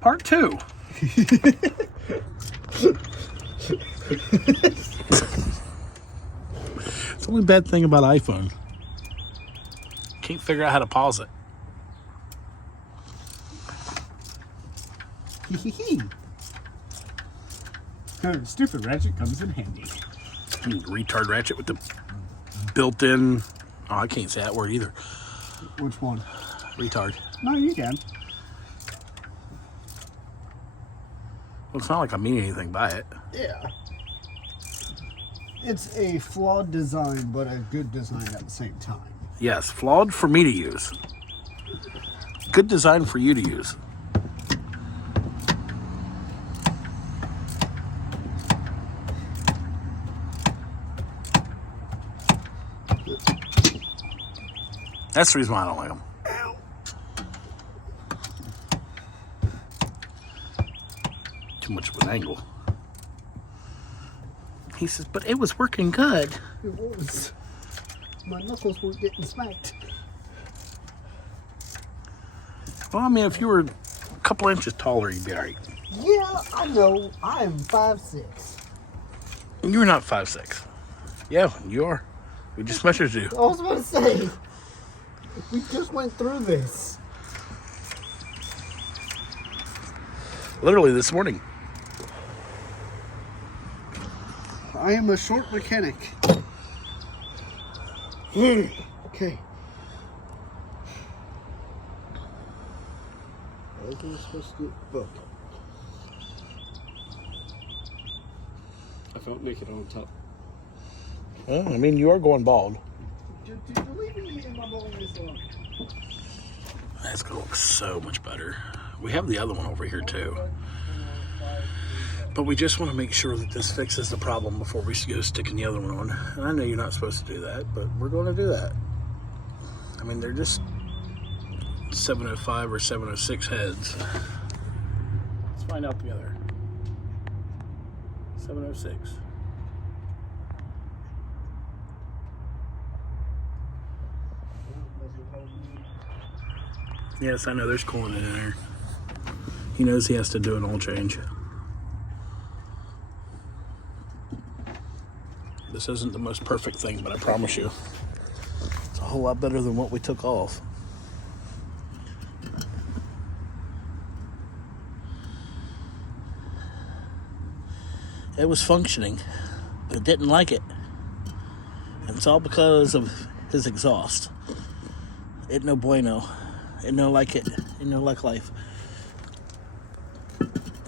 Part 2. It's the only bad thing about iPhone. Can't figure out how to pause it. Stupid Ratchet comes in handy. Retard Ratchet with the built-in... Oh, I can't say that word either. Which one? Retard. No, you can. Well, it's not like I mean anything by it. Yeah. It's a flawed design, but a good design at the same time. Yes, flawed for me to use. Good design for you to use. That's the reason why I don't like them. Too much of an angle. He says, but it was working good. It was. My knuckles weren't getting smacked. Well, I mean, if you were a couple inches taller, you'd be all right. Yeah, I know. I am 5'6". You're not 5'6". Yeah, you are. We just measured you. I was about to say. We just went through this. Literally this morning. I am a short mechanic. Okay. I think I'm supposed to book. I felt naked on top. Well, I mean, you are going bald. You're leaving me in my bowling this long. That's going to look so much better. We have the other one over here, too. But we just want to make sure that this fixes the problem before we go sticking the other one on. And I know you're not supposed to do that, but we're going to do that. I mean, they're just 705 or 706 heads. Let's find out the other. 706. Yes, I know there's coolant in there. He knows he has to do an oil change. This isn't the most perfect thing, but I promise you, it's a whole lot better than what we took off. It was functioning, but it didn't like it. And it's all because of his exhaust. It no bueno. It no like it. It no like life.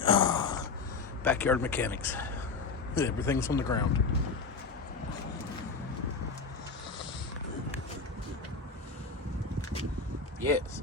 Oh, backyard mechanics. Everything's on the ground. Yes.